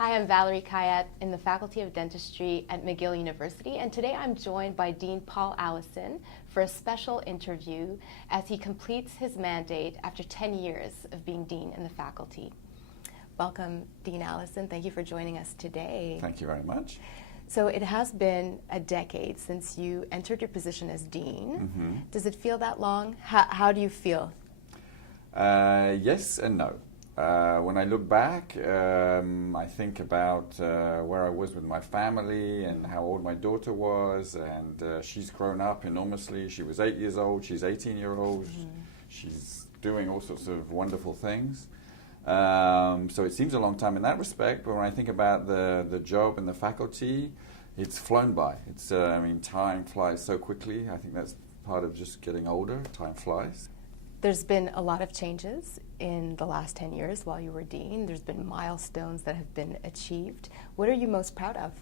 Hi, I'm Valerie Kayat in the Faculty of Dentistry at McGill University, and today I'm joined by Dean Paul Allison for a special interview as he completes his mandate after 10 years of being Dean in the faculty. Welcome, Dean Allison. Thank you for joining us today. Thank you very much. So it has been a decade since you entered your position as Dean. Mm-hmm. Does it feel that long? How do you feel? Yes and no. When I look back, I think about where I was with my family and how old my daughter was, and she's grown up enormously. She was 8 years old, she's 18-year-old, she's doing all sorts of wonderful things. So it seems a long time in that respect, but when I think about the job and the faculty, it's flown by. Time flies so quickly. I think that's part of just getting older. Time flies. There's been a lot of changes in the last 10 years while you were Dean. There's been milestones that have been achieved. What are you most proud of?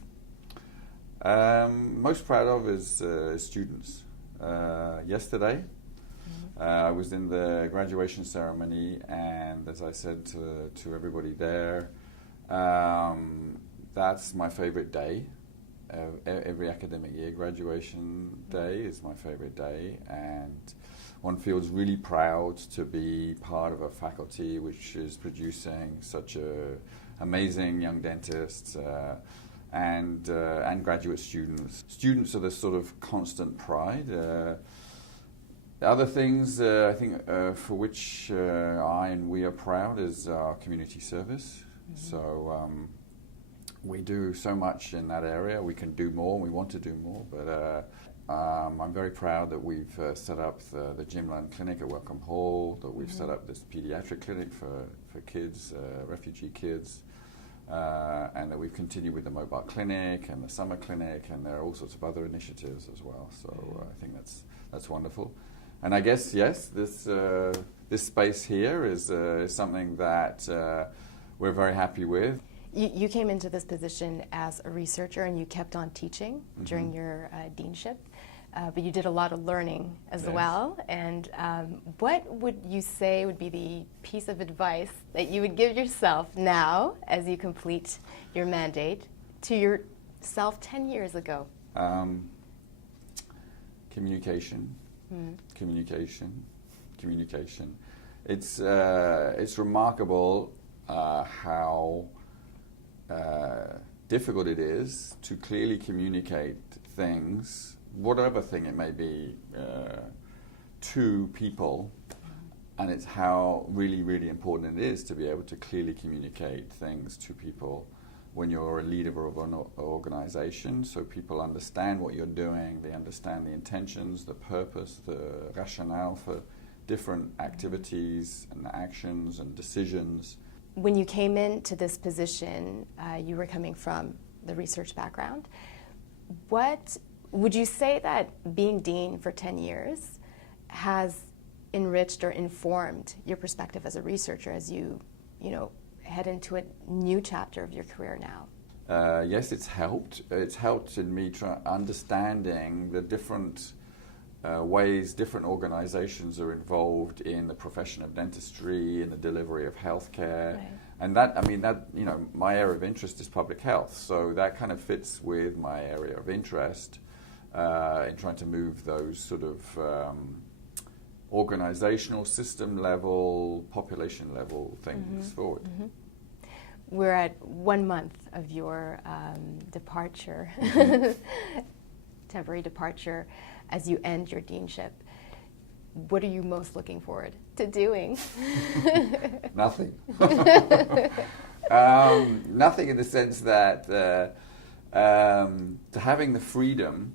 Most proud of is students. Yesterday, I was in the graduation ceremony, and as I said to everybody there, that's my favorite day. Every academic year, graduation day is my favorite day, and one feels really proud to be part of a faculty which is producing such amazing young dentists and graduate students. Students are the sort of constant pride. Other things I think for which I and we are proud is our community service. So we do so much in that area. We can do more. We want to do more, but I'm very proud that we've set up the Gym Learn Clinic at Welcome Hall, that we've set up this pediatric clinic for kids, refugee kids, and that we've continued with the mobile clinic and the summer clinic, and there are all sorts of other initiatives as well. So I think that's wonderful. And I guess, yes, this space here is something that we're very happy with. You came into this position as a researcher, and you kept on teaching during your deanship, but you did a lot of learning as well. And what would you say would be the piece of advice that you would give yourself now as you complete your mandate to yourself 10 years ago? Communication. Communication. It's remarkable how difficult it is to clearly communicate things, whatever thing it may be, to people, and it's how really, really important it is to be able to clearly communicate things to people when you're a leader of an organization, so people understand what you're doing, they understand the intentions, the purpose, the rationale for different activities and actions and decisions. When you came into this position, you were coming from the research background. What would you say that being dean for 10 years has enriched or informed your perspective as a researcher as you head into a new chapter of your career now? Yes, it's helped. It's helped in me understanding the different ways different organizations are involved in the profession of dentistry, in the delivery of healthcare. Right. And my area of interest is public health, so that kind of fits with my area of interest in trying to move those sort of organizational, system level, population level things forward. We're at 1 month of your departure, temporary departure, as you end your deanship. What are you most looking forward to doing? Nothing. Nothing in the sense that to having the freedom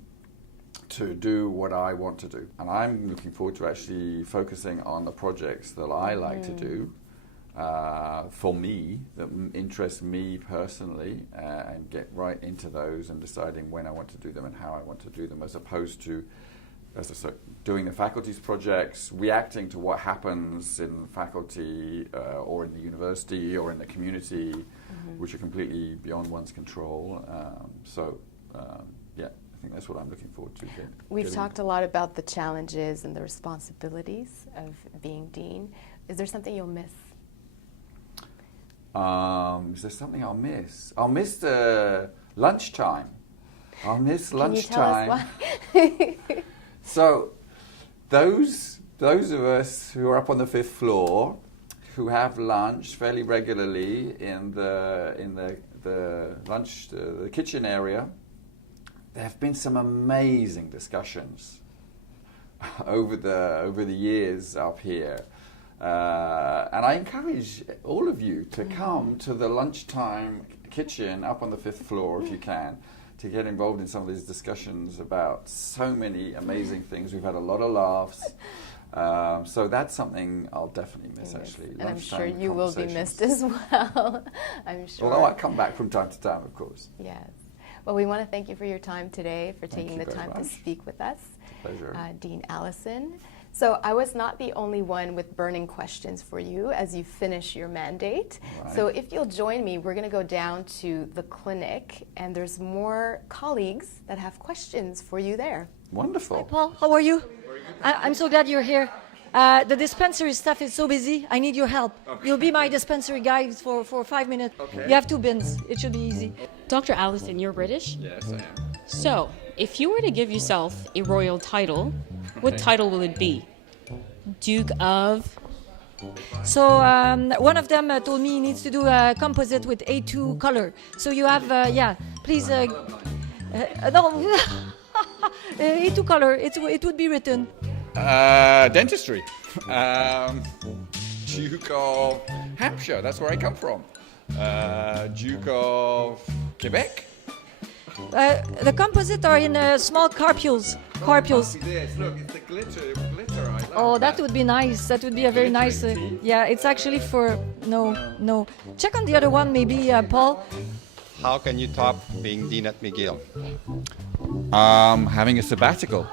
to do what I want to do. And I'm looking forward to actually focusing on the projects that I like to do for me, that interest me personally, and get right into those and deciding when I want to do them and how I want to do them, as opposed to, as I said, doing the faculty's projects, reacting to what happens in faculty or in the university or in the community, which are completely beyond one's control. I think that's what I'm looking forward to. We've talked a lot about the challenges and the responsibilities of being dean. Is there something you'll miss? Is there something I'll miss? I'll miss the lunchtime. I'll miss lunchtime. Can you tell us why? So, those of us who are up on the 5th floor, who have lunch fairly regularly in the kitchen area, there have been some amazing discussions over the years up here. And I encourage all of you to come to the lunchtime kitchen up on the 5th floor if you can, to get involved in some of these discussions about so many amazing things. We've had a lot of laughs. So that's something I'll definitely miss, actually. And I'm sure you will be missed as well. I'm sure. Although I come back from time to time, of course. Yes. Well, we want to thank you for your time today, for taking the time to speak with us. Pleasure. Dean Allison. So I was not the only one with burning questions for you as you finish your mandate. Right. So if you'll join me, we're going to go down to the clinic, and there's more colleagues that have questions for you there. Wonderful. Hi, Paul. How are you? I'm so glad you're here. The dispensary staff is so busy. I need your help. Okay. You'll be my dispensary guy for 5 minutes. Okay. You have 2 bins. It should be easy. Dr. Allison, you're British? Yes, I am. So, if you were to give yourself a royal title, what title will it be? Duke of? So one of them told me he needs to do a composite with A2 color. So you have, please, no, A2 color, it would be written. Dentistry. Duke of Hampshire, that's where I come from. Duke of Quebec. The composite are in small carpules. Carpules. Look, it's the glitter. I love Oh, that would be nice. That would be a very nice. Yeah, it's actually for no. Check on the other one, maybe, Paul. How can you top being Dean at McGill? Having a sabbatical.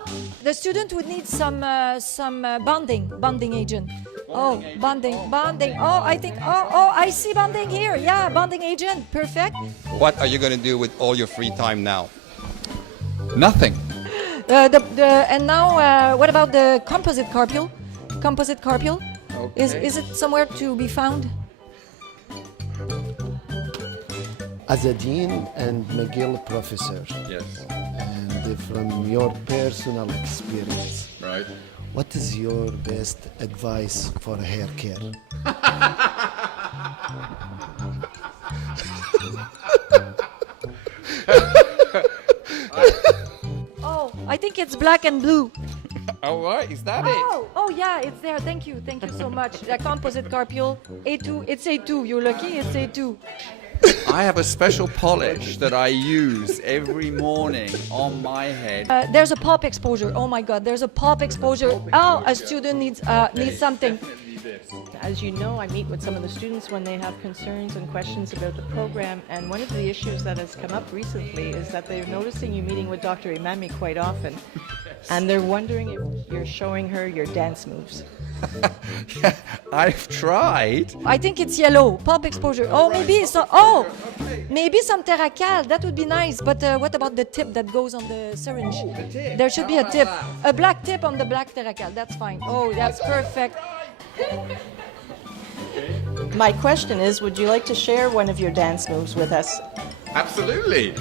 The student would need some bonding agent. Bonding. Oh, I think. I see bonding here. Yeah, bonding agent. Perfect. What are you going to do with all your free time now? Nothing. And now, what about the composite carpule? Composite carpule. Okay. Is it somewhere to be found? As a dean and McGill professor, Yes. and from your personal experience, Right. what is your best advice for hair care? Oh, I think it's black and blue. Oh, right. Is that it? Oh yeah, it's there. Thank you so much. The composite carpule, A2. It's A2. You're lucky. It's A2. I have a special polish that I use every morning on my head. There's a pulp exposure. Oh my God, there's a pulp exposure. Oh, a student needs something. As you know, I meet with some of the students when they have concerns and questions about the program, and one of the issues that has come up recently is that they're noticing you meeting with Dr. Imami quite often, and they're wondering if you're showing her your dance moves. Yeah, I've tried. I think it's yellow. Pulp exposure. Oh, maybe so. Maybe some terracal. That would be nice. But what about the tip that goes on the syringe? There should be a tip. A black tip on the black terracal. That's fine. Oh, that's perfect. My question is, would you like to share one of your dance moves with us? Absolutely.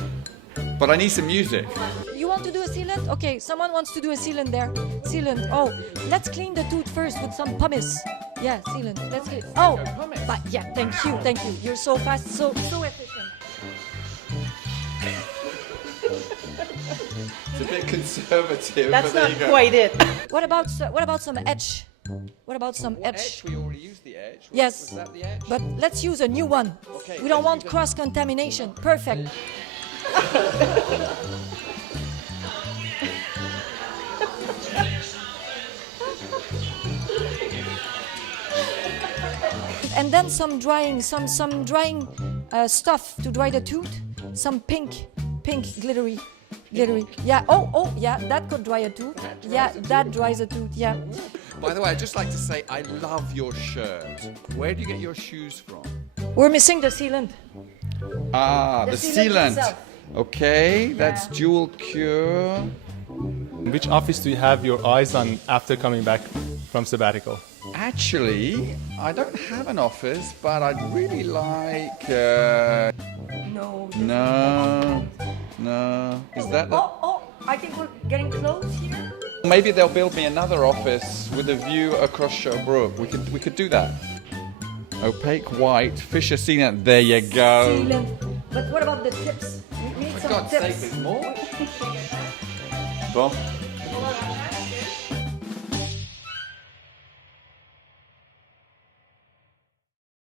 But I need some music. You want to do a sealant? Okay, someone wants to do a sealant there. Sealant. Oh, let's clean the tooth first with some pumice. Yeah, sealant. Let's clean. Oh, but yeah, thank you. You're so fast, so efficient. It's a bit conservative. That's not quite it. What about some edge? What about some edge? We already used the edge. Yes, Was that the edge? but let's use a new one. Okay, We don't want cross-contamination. Perfect. And then some drying stuff to dry the tooth. Some pink glittery. Yeah. Oh, yeah. That could dry a tooth. Yeah, that dries a tooth. Yeah. By the way, I'd just like to say I love your shirt. Where do you get your shoes from? We're missing the sealant. Ah, the sealant. itself. Okay, that's dual cure. Which office do you have your eyes on after coming back from sabbatical? Actually, I don't have an office, but I'd really like. No. No. Is that the? Oh, I think we're getting close here. Maybe they'll build me another office with a view across Sherbrooke. We could do that. Opaque white, Fisher sealant. There you go. Sealant. But what about the tips? We need For some God's tips. sake, there's more. Bon.